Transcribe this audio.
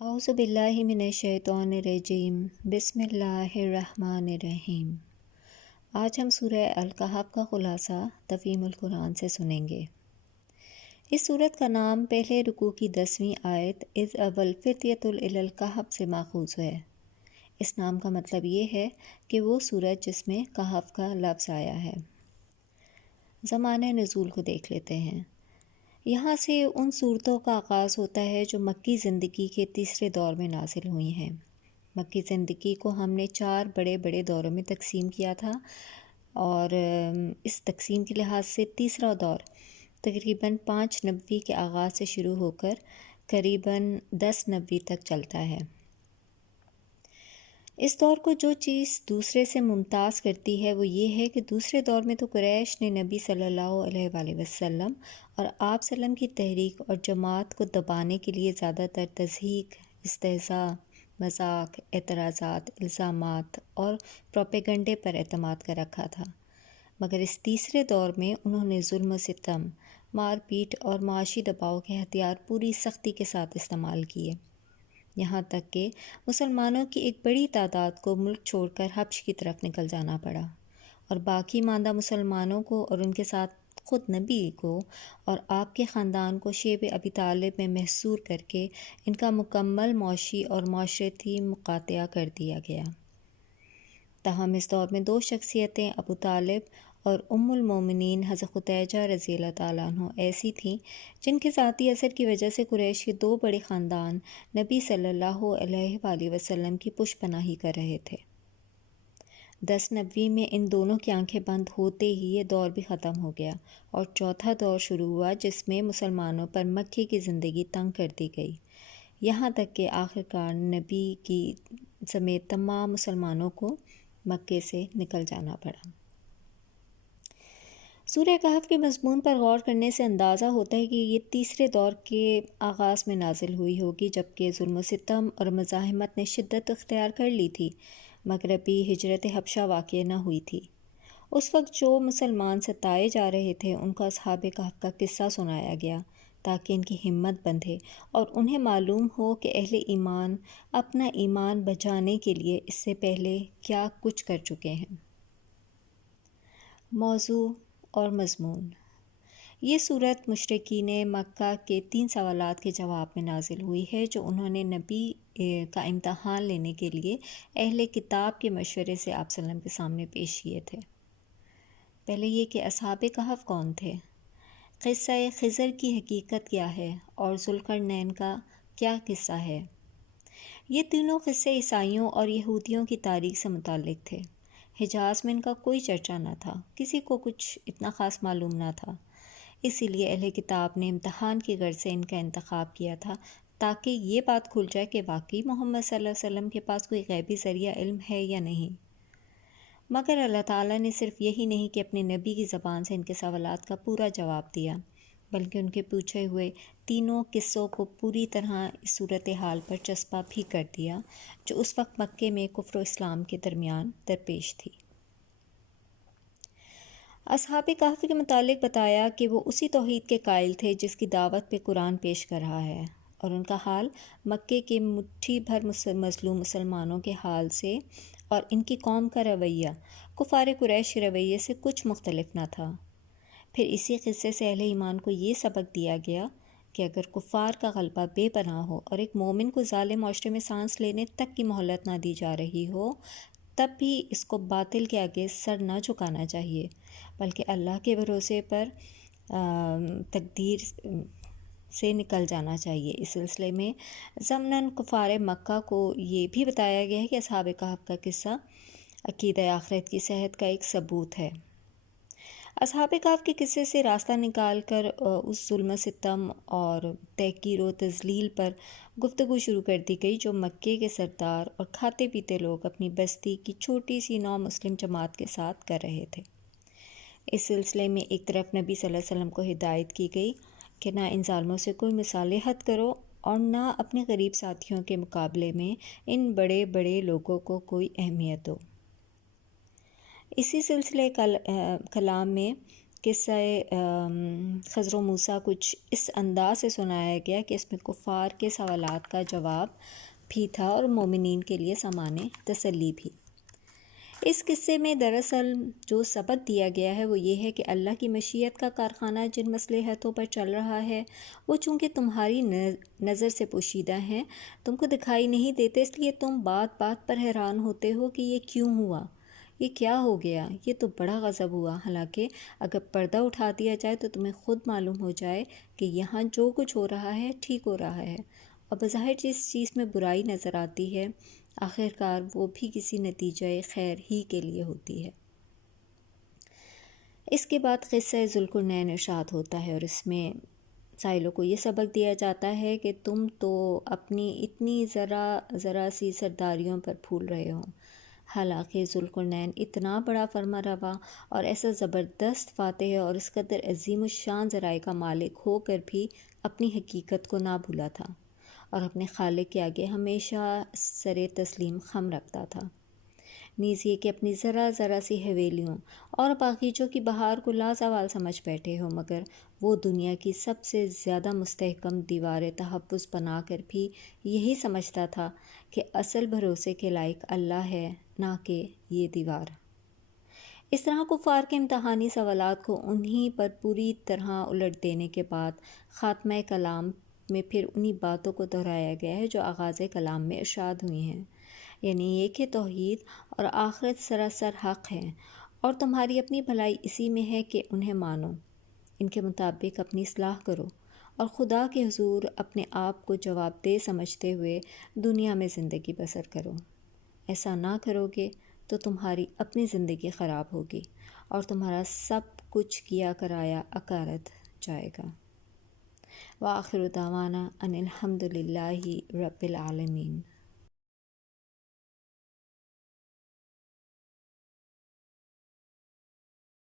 اعوذ باللہ من الشیطان الرجیم بسم اللہ الرحمن الرحیم۔ آج ہم سورہ الکہف کا خلاصہ تفہیم القرآن سے سنیں گے۔ اس سورت کا نام پہلے رکوع کی 10ویں آیت اذ اول فتیۃ الی الکہف سے ماخوذ ہے۔ اس نام کا مطلب یہ ہے کہ وہ سورت جس میں کہف کا لفظ آیا ہے۔ زمانہ نزول کو دیکھ لیتے ہیں۔ یہاں سے ان صورتوں کا آغاز ہوتا ہے جو مکی زندگی کے تیسرے دور میں نازل ہوئی ہیں۔ مکی زندگی کو ہم نے 4 بڑے بڑے دوروں میں تقسیم کیا تھا، اور اس تقسیم کے لحاظ سے تیسرا دور تقریباً 5 نبوی کے آغاز سے شروع ہو کر قریباً 10 نبوی تک چلتا ہے۔ اس دور کو جو چیز دوسرے سے ممتاز کرتی ہے وہ یہ ہے کہ دوسرے دور میں تو قریش نے نبی صلی اللہ علیہ وآلہ وسلم اور آپ وسلم کی تحریک اور جماعت کو دبانے کے لیے زیادہ تر تضحیک، استہزاء، مذاق، اعتراضات، الزامات اور پروپیگنڈے پر اعتماد کر رکھا تھا، مگر اس تیسرے دور میں انہوں نے ظلم و ستم، مار پیٹ اور معاشی دباؤ کے ہتھیار پوری سختی کے ساتھ استعمال کیے، یہاں تک کہ مسلمانوں کی ایک بڑی تعداد کو ملک چھوڑ کر حبش کی طرف نکل جانا پڑا، اور باقی ماندہ مسلمانوں کو اور ان کے ساتھ خود نبی کو اور آپ کے خاندان کو شیب ابی طالب میں محصور کر کے ان کا مکمل معاشی اور معاشرتی مقاطعہ کر دیا گیا۔ تاہم اس دور میں 2 شخصیتیں ابو طالب اور ام المومنین حضرت خدیجہ رضی اللہ تعالیٰ عنہ ایسی تھیں جن کے ذاتی اثر کی وجہ سے قریش کے 2 بڑے خاندان نبی صلی اللہ علیہ وآلہ وسلم کی پشت پناہی کر رہے تھے۔ 10 نبوی میں ان دونوں کی آنکھیں بند ہوتے ہی یہ دور بھی ختم ہو گیا اور چوتھا دور شروع ہوا جس میں مسلمانوں پر مکے کی زندگی تنگ کر دی گئی، یہاں تک کہ آخرکار نبی کی سمیت تمام مسلمانوں کو مکے سے نکل جانا پڑا۔ سورہ کہف کے مضمون پر غور کرنے سے اندازہ ہوتا ہے کہ یہ تیسرے دور کے آغاز میں نازل ہوئی ہوگی، جبکہ ظلم و ستم اور مزاحمت نے شدت اختیار کر لی تھی، مگر ابھی ہجرت حبشہ واقع نہ ہوئی تھی۔ اس وقت جو مسلمان ستائے جا رہے تھے ان کو اصحاب کہف کا قصہ سنایا گیا تاکہ ان کی ہمت بندھے اور انہیں معلوم ہو کہ اہل ایمان اپنا ایمان بچانے کے لیے اس سے پہلے کیا کچھ کر چکے ہیں۔ موضوع اور مضمون: یہ سورت مشرکین مکہ کے 3 سوالات کے جواب میں نازل ہوئی ہے جو انہوں نے نبی کا امتحان لینے کے لیے اہل کتاب کے مشورے سے آپ صلی اللہ علیہ وسلم کے سامنے پیش کیے تھے۔ پہلے یہ کہ اصحاب کہف کون تھے، قصہ خضر کی حقیقت کیا ہے اور ذوالقرنین کا کیا قصہ ہے۔ یہ تینوں قصے عیسائیوں اور یہودیوں کی تاریخ سے متعلق تھے۔ حجاز میں ان کا کوئی چرچا نہ تھا، کسی کو کچھ اتنا خاص معلوم نہ تھا، اسی لیے اہل کتاب نے امتحان کی غرض سے ان کا انتخاب کیا تھا تاکہ یہ بات کھل جائے کہ واقعی محمد صلی اللہ علیہ وسلم کے پاس کوئی غیبی ذریعہ علم ہے یا نہیں۔ مگر اللہ تعالیٰ نے صرف یہی نہیں کہ اپنے نبی کی زبان سے ان کے سوالات کا پورا جواب دیا، بلکہ ان کے پوچھے ہوئے تینوں قصوں کو پوری طرح اس صورتحال پر چسپاں بھی کر دیا جو اس وقت مکے میں کفر و اسلام کے درمیان درپیش تھی۔ اصحاب کہف کے متعلق بتایا کہ وہ اسی توحید کے قائل تھے جس کی دعوت پہ قرآن پیش کر رہا ہے، اور ان کا حال مکے کے مٹھی بھر مظلوم مسلمانوں کے حال سے اور ان کی قوم کا رویہ کفار قریش کے رویے سے کچھ مختلف نہ تھا۔ پھر اسی قصے سے اہل ایمان کو یہ سبق دیا گیا کہ اگر کفار کا غلبہ بے پناہ ہو اور ایک مومن کو ظالم معاشرے میں سانس لینے تک کی مہلت نہ دی جا رہی ہو، تب بھی اس کو باطل کے آگے سر نہ جھکانا چاہیے، بلکہ اللہ کے بھروسے پر تقدیر سے نکل جانا چاہیے۔ اس سلسلے میں ضمناً کفار مکہ کو یہ بھی بتایا گیا ہے کہ اصحاب کہف کا قصہ عقیدہ آخرت کی صحت کا ایک ثبوت ہے۔ اصحاب کہف کے قصے سے راستہ نکال کر اس ظلم و ستم اور تحقیر و تذلیل پر گفتگو شروع کر دی گئی جو مکے کے سردار اور کھاتے پیتے لوگ اپنی بستی کی چھوٹی سی نو مسلم جماعت کے ساتھ کر رہے تھے۔ اس سلسلے میں ایک طرف نبی صلی اللہ علیہ وسلم کو ہدایت کی گئی کہ نہ ان ظالموں سے کوئی مصالحت کرو اور نہ اپنے غریب ساتھیوں کے مقابلے میں ان بڑے بڑے لوگوں کو کوئی اہمیت دو۔ اسی سلسلے کلام میں قصہ خضر و موسیٰ کچھ اس انداز سے سنایا گیا کہ اس میں کفار کے سوالات کا جواب بھی تھا اور مومنین کے لیے سامان تسلی بھی۔ اس قصے میں دراصل جو سبق دیا گیا ہے وہ یہ ہے کہ اللہ کی مشیت کا کارخانہ جن مصلحتوں پر چل رہا ہے وہ چونکہ تمہاری نظر سے پوشیدہ ہیں، تم کو دکھائی نہیں دیتے، اس لیے تم بات بات پر حیران ہوتے ہو کہ یہ کیوں ہوا، یہ کیا ہو گیا، یہ تو بڑا غضب ہوا۔ حالانکہ اگر پردہ اٹھا دیا جائے تو تمہیں خود معلوم ہو جائے کہ یہاں جو کچھ ہو رہا ہے ٹھیک ہو رہا ہے، اور بظاہر جس چیز میں برائی نظر آتی ہے آخرکار وہ بھی کسی نتیجہ خیر ہی کے لیے ہوتی ہے۔ اس کے بعد قصہ ذوالقرنین ارشاد ہوتا ہے اور اس میں سائلوں کو یہ سبق دیا جاتا ہے کہ تم تو اپنی اتنی ذرا سی سرداریوں پر پھول رہے ہو، حالانکہ ذوالقرنین اتنا بڑا فرما روا اور ایسا زبردست فاتح اور اس قدر عظیم الشان ذرائع کا مالک ہو کر بھی اپنی حقیقت کو نہ بھولا تھا اور اپنے خالق کے آگے ہمیشہ سر تسلیم خم رکھتا تھا۔ نیز یہ کہ اپنی ذرا سی حویلیوں اور باغیچوں کی بہار کو لازوال سمجھ بیٹھے ہو، مگر وہ دنیا کی سب سے زیادہ مستحکم دیوار تحفظ بنا کر بھی یہی سمجھتا تھا کہ اصل بھروسے کے لائق اللہ ہے، نہ کہ یہ دیوار۔ اس طرح کفار کے امتحانی سوالات کو انہی پر پوری طرح الٹ دینے کے بعد خاتمہ کلام میں پھر انہی باتوں کو دہرایا گیا ہے جو آغاز کلام میں ارشاد ہوئی ہیں، یعنی یہ کہ توحید اور آخرت سراسر حق ہیں اور تمہاری اپنی بھلائی اسی میں ہے کہ انہیں مانو، ان کے مطابق اپنی اصلاح کرو اور خدا کے حضور اپنے آپ کو جواب دہ سمجھتے ہوئے دنیا میں زندگی بسر کرو۔ ایسا نہ کرو گے تو تمہاری اپنی زندگی خراب ہوگی اور تمہارا سب کچھ کیا کرایا اکارت جائے گا۔ وآخر دعوانا ان الحمد للہ رب العالمین۔